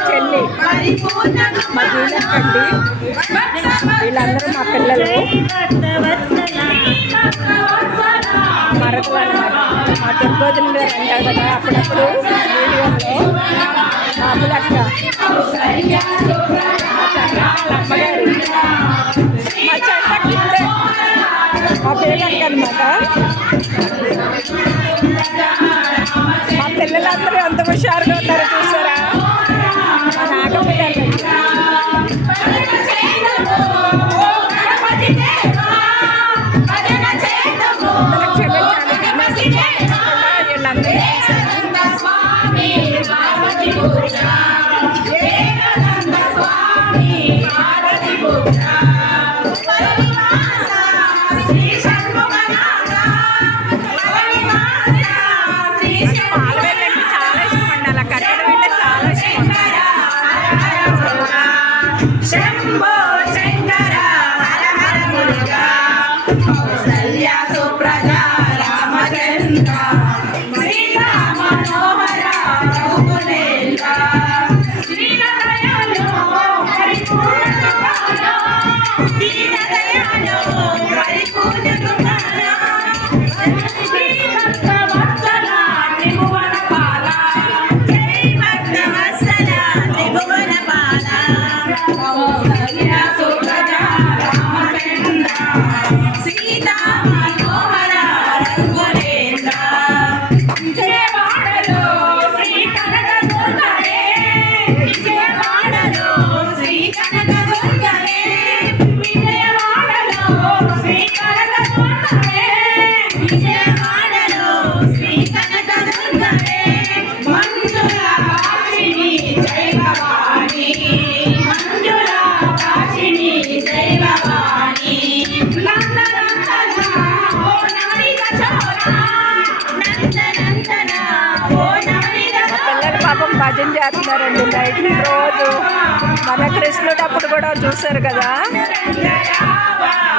చెల్లి మా జీలకండి, వీళ్ళందరూ మా పిల్లలు మరొక మా దుర్గోజన గారు అంటారు కదా అప్పుడప్పుడు వీడియోలో మామూలక్క అమ్మగారు మా చెట్టకి మా పేరక్క అనమాట. మా పిల్లలందరూ ఎంత హుషారుగా ఉన్నారో చూసారా. మా నాగపిల్లలు శంభో శంకర హర హర మురుగా కౌసల్య సుప్రజ రామచంద్ర సీతా మనోహర రఘుకులేంద్ర దీనదయాళు పరిపూర్ణ కృపాళు దీనదయాళు పరిపూర్ణ కృపాళు శ్రీ భక్తవత్సల త్రిభువన పాల జై భక్తవత్సల త్రిభువన పాల కౌసల్య సుప్రజ రామచంద్ర సీతా మనోహర రఘుకులేంద్ర విజయవాడలో శ్రీ కనకదుర్గనే విజయవాడలో శ్రీ కనకదుర్గనే విజయవాడలో శ్రీ కనకదుర్గనే విజయవాడలో శ్రీ కనకదుర్గనే మంజుల కాశిని జై భవాని మంజుల కాశిని జై భవాని నందనందన ఓ నవనీత చోర నందనందన ఓ నవనీత పిల్లలు పాపం భజన చేస్తున్నారండి నైట్ రోజు. మన కృష్ణుడు అప్పుడు కూడా చూశారు కదా. చోర